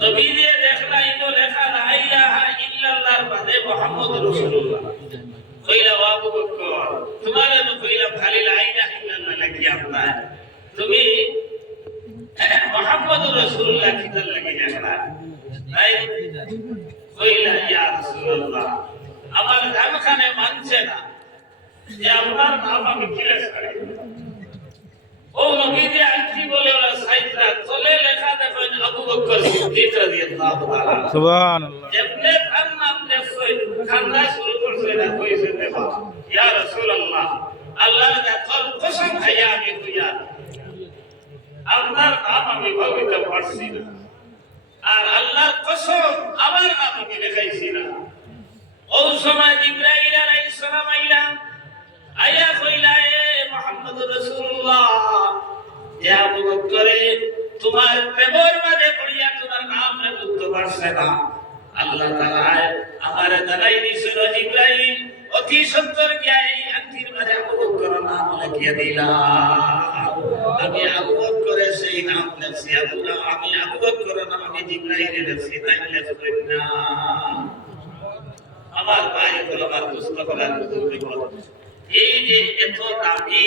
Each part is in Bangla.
নবী দিয়ে দেখলাই তো লেখা লা ইলাহা ইল্লাল্লাহর বাদে মুহাম্মদুর রাসূলুল্লাহ কইলা আবু বকর তোমারে তো কইলাম খালি লা ইলাহা ইল্লাল্লাহ লাগি আপনার তুমি মুহাম্মদুর রাসূলুল্লাহ কিতাল লাগি দেখলা তাই কইলা ইয়া রাসূলুল্লাহ আমার নামখানে মানছে না যে আপনার নাম আমি কিলে করি ও নবী যে আইছি বলে ওরা সাইদরা চলে লেখা দেখেন আবু বকর সিদ্দিক রাদিয়াল্লাহু তাআলা সুবহানাল্লাহ যেমনে তার নাম দেখছই খান্দা শুরু করছে না কইছে দেবা ইয়া রাসূলুল্লাহ আল্লাহ দা তোর কসম খাইয়া আমি কইয়া আপনার নাম আমি ভাবিতে পারছি না আর আল্লাহর কসম আমার নাম আমি দেখাইছি না ও সময় জিবরাইল আলাইহিস সালাম আইয়া কইলা এ মুহাম্মদুর রাসূলুল্লাহ ইয়া আবু বকর তোমার প্রেমের মাঝে পড়িয়া তোমার নাম রে বুঝতে পারছে না আল্লাহ তাআলা আমার জানাই দিছে জিবরাইল অতি সুন্দর জ্ঞানী আখির মাঝে আবু বকর নাম লিখিয়ে দিলা আমি আবু বকরের সেই নাম লিখছি আমি আবু বকর নাম আমি জিবরাইলের লিখছি তাই লিখছি না আমার ভাই হলো আমার পুস্তকের বুজুর্গ বল এই যে এত দামি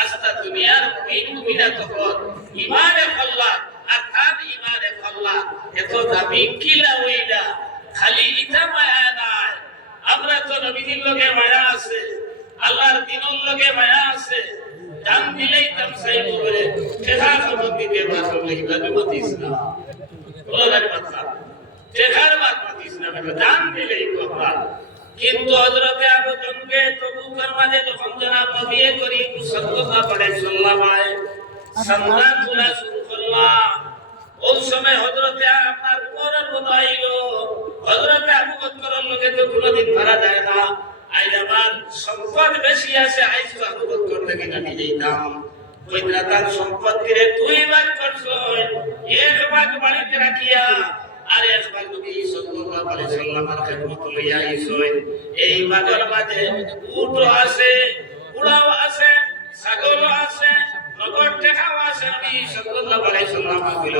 আস্তা দুনিয়ার মুমিনা তখন ইমানে আল্লাহ আকাদ ইমানে আল্লাহ এত দামি কিলা হইলা খালি ইতা মায়া নাই আমরা তো নবীর লগে মায়া আছে আল্লাহর দিনের লগে মায়া আছে জান দিলেই তাম সাইব বলে দেখা খবর দিতে বাসো লাগিবা মতিস না বলার কথা দেখার বাত মতিস না জান দিলেই কথা কিন্তু হযরতে আবু জনকে তবুকের মাঝে যখন জনাব নবী করিম সাল্লাল্লাহু আলাইহি সাল্লাম সাল্লাহ তোলা শুরু করলা ওই সময় হযরতে আপনার উমরের মত আইলো হযরতে আবু বকরের লগে তো কোনদিন ধরা যায় না আইজ আমার সম্পদ বেশি আছে আইজ তো আবু বকর থেকে না নিজেই দাম কইরা তার সম্পত্তিরে দুই ভাগ করছো এক ভাগ বাড়িতে রাখিয়া আর এক ভাগ নবী সাল্লাল্লাহু আলাইহি সাল্লামের খিদমত লইয়া আইছেন এই ভাগের মাঝে উট আছে উড়াও আছে ছাগল আছে নগদ টাকাও আছে নবী সাল্লাল্লাহু আলাইহি সাল্লাম কইল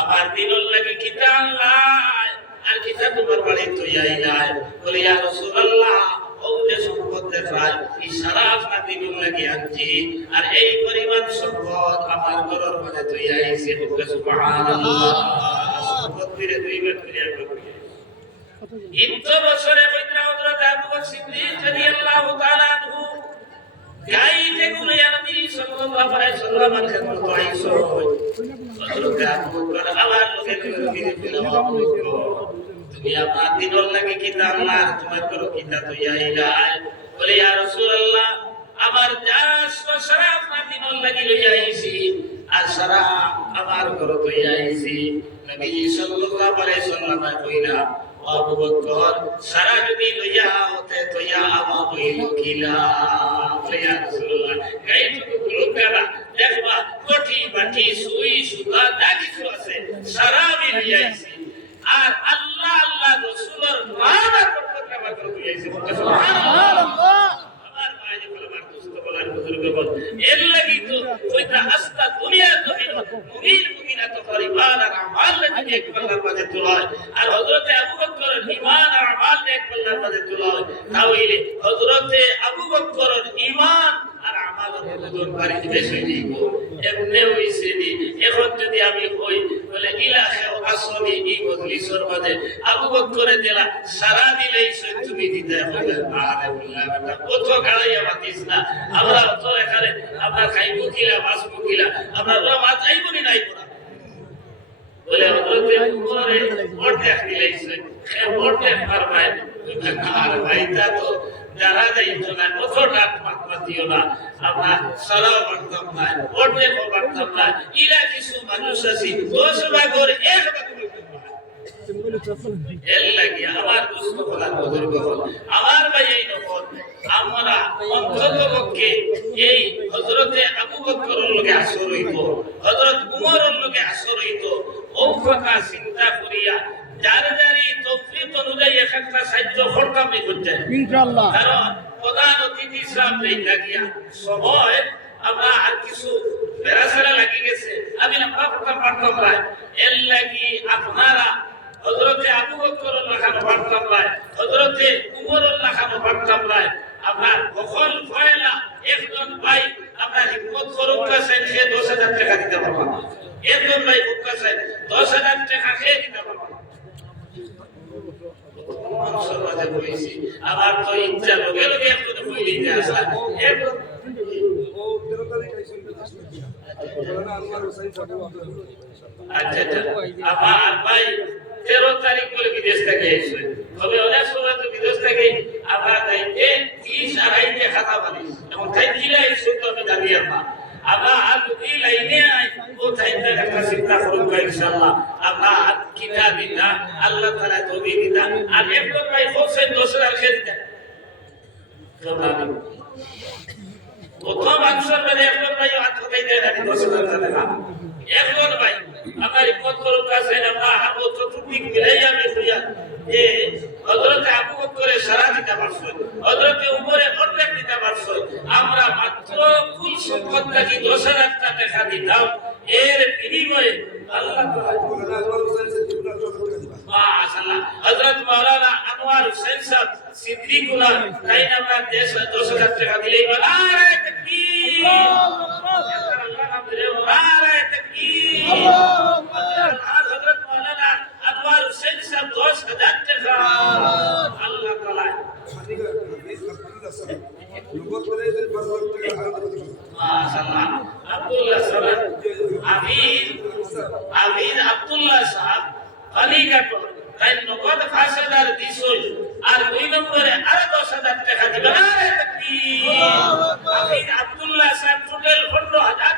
আমার দিনের লাগি কিতাব নাই আর কিতাব তোমার বাড়ি তুই আইলাই বলে ইয়া রাসূলুল্লাহ ও যে সম্পদ দেখায় এই সারা আপনার দিনের লাগি আনছি আর এই পরিমাণ সম্পদ আমার ঘরের মাঝে তুই আইছে বলে সুবহানাল্লাহ সম্পত্তিরে দুই ভাগ করিয়া ইত্তো বছরে কইরা হযরত আবু বকর সিদ্দিক রাদিয়াল্লাহু তাআলা আনহু গাইতে গুলো নবী সাল্লাল্লাহু আলাইহি সাল্লামের খিদমত আইছো হযরত আবু বকর আল্লাহর লগে তুমি আপনার দিনের লাগি কিতাব না তোমার করো কিতাব তো আইলাই বলে ইয়া রাসূলুল্লাহ আমার জাস সারা আপনার দিনের লাগি লইয়া আইছি আর সারা আমার করো তো আইছি নবী সাল্লাল্লাহু আলাইহি সাল্লাম কইলা আবু বকর সারা যদি লইয়া হতে তো ইয়া আমা হইল কিলা ইয়া রাসূলুল্লাহ গাইটুকু গুলোকারা দেখবা কোটি বাটি সুই সুতা যা কিছু আছে সারা আমি লইয়া আইছি আর আল্লাহ আল্লাহ রাসূলের নামের বরকতে আমার করে দিয়েছে সুবহানাল্লাহ আমার ভাই আমার দোস্ত বলার বুজুর্গ বল এর লাগি তো কইতা আস্তা দুনিয়ার জমিন মুমিন মুমিনাত পরিবার আর আমাল লাগি এক পাল্লার মাঝে তোলায় আর হযরতে আবু বকরের ঈমান আর আমাল এক পাল্লার মাঝে তোলায় তাহলে হযরতে আবু বকরের ঈমান আর আমালের ওজন বাড়ি বেশি দিব এমনি হইছে নি এখন যদি আমি কই বলে ইলাহে আসনি এই মজলিসের মাঝে আবু বকরের দেলা সারা দিলেই তুমি দিতে হবে আরে বললা বেটা কত গাড়াইয়া মাতিস না আমরা তো এখানে আমরা খাইবো কিলা বাসবো কিলা আমরা মাছ আইবো নি নাই পড়া বলে হযরতে উমরে ভোট দেখ দিলেইছে সে ভোট দেখ পারবাই আর ভাইটা তো যারা যাইতো না কত ডাক মাত্রা দিও না আমরা সারা করতাম না ভোট দেখ করতাম না ইরা কিছু মানুষ আছে 10 ভাগের 1 ভাগ এর লাগি আমার দুস্থ বলার বুজুর্গ হল আমার ভাই এই নফর আমরা অন্ততপক্ষে এই হযরতে আবু বকরের লগে আসর হইতো হযরত উমরের লগে আসর হইতো ও কথা চিন্তা করিয়া যার যারই তৌফিক অনুযায়ী একটা সাহায্য করতাম নি করতে ইনশাআল্লাহ কারণ প্রধান অতিথি সাহেব নেই লাগিয়া সময় আমরা আর কিছু বেরাসারা লাগি গেছে আমি না কথা পারতাম ভাই এর লাগি আপনারা হযরতে আবু বকর লাখানো পারতাম ভাই হযরতে উমর লাখানো পারতাম ভাই আপনার কখন ফয়লা একজন ভাই আপনার হিম্মত করুক কাছে সে 10,000 টাকা দিতে পারবে একজন ভাই কাছে 10,000 টাকা খেয়ে দিতে পারবে আবার তো ইচ্ছা লগে লগে একটু বলি যে আসা আচ্ছা আবার ভাই 13 তারিখ করে বিদেশ থেকে এসে তবে অনেক সময় তো বিদেশ থেকে আবার যাইতে 30-2.5 খাতা বানি এখন তাই কিলাই শুধু আমি জানি না আবার যদি লাইনে আই ও চাইতে একটা চিন্তা করুন ইনশাআল্লাহ আবার কিনা দিনা আল্লাহ তাআলা তৌফিক দিতা আর একজন ভাই হোসেন 10,000 খেয়ে দিতা প্রথম আনসার মানে একজন ভাই আত্মদায়ী দেয় না 10,000 টাকা একজন ভাই আমার হিম্মত করুক কাছে আমরা আবু চতুর্দিক মিলাই আমি হইয়া যে হযরতে আবু বকরের সারা দিতে পারছো হযরতে উমরের অর্ধেক দিতে পারছো আমরা মাত্র কুল সম্পদ থেকে 10,000 টাকা দিতাম এর বিনিময়ে আল্লাহ মাশাআল্লাহ হযরত মাওলানা আনোয়ার হোসেন সাহেব সিদ্দিকুল্লাহ তাই আমরা 10,000 টাকা দিলেই বলা নারে তাকবীর আল্লাহ নামে নারে তাকবীর আর হযরত মাওলানা আনোয়ার হোসেন সাহেব 10,000 টাকা আল্লাহ তাআলা মাশাআল্লাহ আব্দুল্লাহ সাহেব আমিন আব্দুল্লাহ সাহেব আলীঘাট তাই নগদ 5,000 দিছই আর 2 নম্বরে আরো 10,000 টাকা দিবেন আরে তাকবীর আমিন আব্দুল্লাহ সাহেব টোটাল 15,000